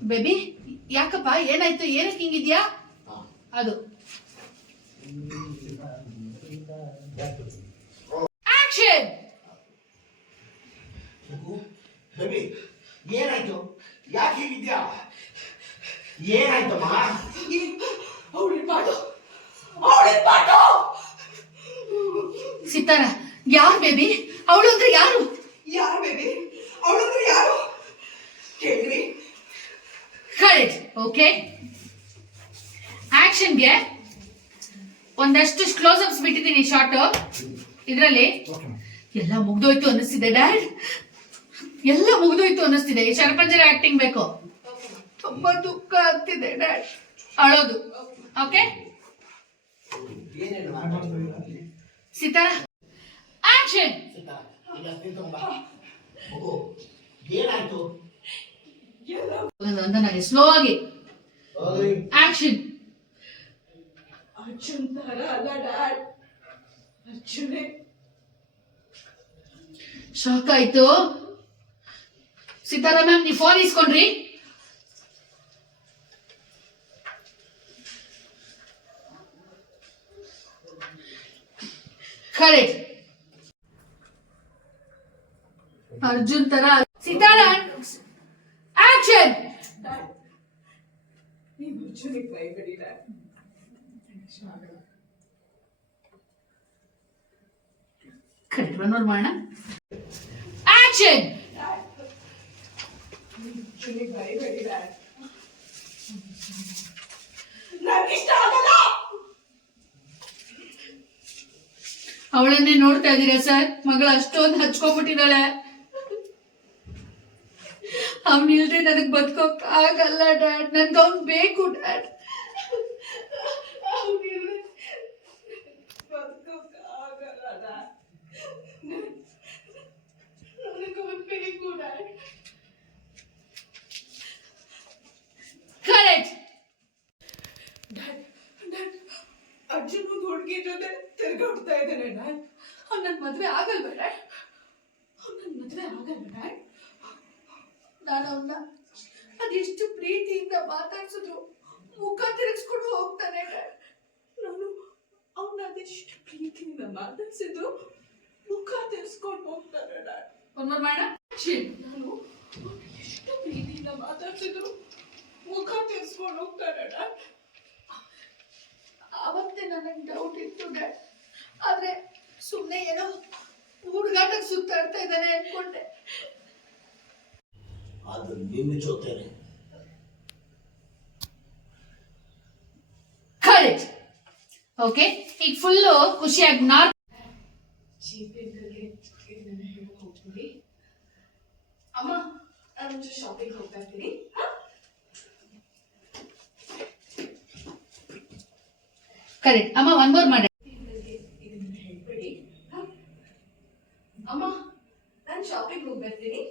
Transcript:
Baby ಯಾಕಪ್ಪ? ಏನಾಯ್ತು? ಏನಕ್ಕೆ ಹಿಂಗಿದ್ಯಾ? ಅದು. ಆಕ್ಷನ್ ಬೇಬಿ ಏನಾಯ್ತು? ಯಾಕೆ ಹೀಗಿದ್ಯಾ? ಏನಾಯ್ತಮ್ಮ ಸಿತಾರ ಯಾರು ಬೇಬಿ ಅವಳು ಅಂದ್ರೆ ಯಾರು? ಯಾರು ಬೇಬಿ ಅವಳಂದ್ರೆ ಯಾರು ಕೇಳ್ರಿ ಕರೆಕ್ಟ್ ಓಕೆ ಆಕ್ಷನ್ಗೆ ಒಂದಷ್ಟು ಕ್ಲೋಸ್ ಅಪ್ಸ್ ಬಿಟ್ಟಿದ್ದೀನಿ ಶಾರ್ಟ್ ಇದರಲ್ಲಿ ಎಲ್ಲ ಮುಗ್ದೋಯ್ತು ಅನ್ನಿಸ್ತಿದೆ. ಡ್ಯಾಡ್ ಎಲ್ಲ ಮುಗ್ದೋಯ್ತು ಅನ್ನಿಸ್ತಿದೆ. ಈ ಶರಪಂಜರ ಆಕ್ಟಿಂಗ್ ಬೇಕು. ತುಂಬಾ ದುಃಖ ಆಗ್ತಿದೆ ಡ್ಯಾಡ್ ಅಳೋದು. Okay action Sita. ಮಗು, ಏನಾಯ್ತು? ನನಗೆ ಸ್ಲೋ ಆಗಿ. ಆಕ್ಷನ್ ಅರ್ಜುನ್ ತರ ಅಲ್ಲ ಡ್ಯಾಡ್ ಅರ್ಜುನೇ. ಶಾಕ್ ಆಯ್ತು. ಸೀತಾರಾಮ್ ಮ್ಯಾಮ್ ನೀವು ಫೋನ್ ಇಸ್ಕೊಂಡ್ರಿ. ಕರೆಕ್ಟ್ ಅರ್ಜುನ್ ತರ ಸಿತಾರ ಅರ್ಜುನಿಗೆ ಬೈಬೇಡಿ ಡ್ಯಾಡ್ ನನಗಿಷ್ಟ ಆಗಲ್ಲ ಅವಳನ್ನೇ ನೋಡ್ತಾ ಇದ್ದೀರಾ ಸರ್ ಮಗಳು ಅಷ್ಟೊಂದು ಹಚ್ಕೊಂಡ್ಬಿಟ್ಟಿದ್ದಾಳೆ ಅವ್ನ್ ಇಲ್ದೆ ನನಗ್ ಬದುಕೋಕ್ ಆಗಲ್ಲ ಡ್ಯಾಡ್ ನನ್ಗೆ ಅವ್ನ್ ಬೇಕು ಡ್ಯಾಡ್ ಅವ್ನಿಲ್ದೆ ಬದುಕೋಕ್ಕಾಗಲ್ಲ ಡ್ಯಾಡ್ ನನಗವನ್ ಬೇಕು dad correct dad dad Arjun ಒಂದು ಹುಡುಗಿ ಜೊತೆ ತಿರ್ಗಾಡ್ತಾ ಇದ್ದಾನೆ ಡ್ಯಾಡ್ ಅವ್ನು ನನ್ನ ಮದುವೆ ಆಗಲ್ವ ಡ್ಯಾಡ್ ಅವ್ನು ನನ್ನ ಮದುವೆ ಆಗಲ್ವ ಡ್ಯಾಡ್ ನಾನು ಅವನ್ನ ಅದೆಷ್ಟು ಪ್ರೀತಿಯಿಂದ ಮಾತಾಡ್ಸಿದ್ರು. ಮುಖ ತಿರುಗಿಸ್ಕೊಂಡು ಹೋಗ್ತಾನೆ. ನಾನು ಅವನ ಅದೆಷ್ಟು ಪ್ರೀತಿಯಿಂದ ಮಾತಾಡ್ಸಿದ್ರು. ಮುಖ ತಿರ್ಸ್ಕೊಂಡು ಹೋಗ್ತಾನೆ ನಾನು. ಎಷ್ಟು ಪ್ರೀತಿಯಿಂದ ಮಾತಾಡ್ಸಿದ್ರು. ಮುಖ ತಿರ್ಸ್ಕೊಂಡು ಹೋಗ್ತಾನೆ ಅವತ್ತೇ ನನಗೆ ಡೌಟ್ ಇತ್ತು ಡ್ಯಾಡ್ ಆದ್ರೆ ಸುಮ್ಮನೆ ಏನೋ ಹುಡುಗಾಟಕ್ಕೆ ಸುತ್ತಾಡ್ತಾ ಇದ್ದಾನೆ ಅನ್ಕೊಂಡೆ. बादल निम्न चोते रहे ಕರೆಕ್ಟ್ ಓಕೆ ಈಗ ಫುಲ್ ಖುಷಿಯಾಗಿ ನಾರ್ ಅಮ್ಮ ನಾನು ಶಾಪಿಂಗ್ ಹೋಗ್ತಾ ಇದ್ದೀನಿ ಕರೆಕ್ಟ್ ಅಮ್ಮ ಒನ್ ಮೋರ್ ಮಾಡಿ ಅಮ್ಮ ನಾನು ಶಾಪಿಂಗ್ ಹೋಗ್ತಾ ಇದ್ದೀನಿ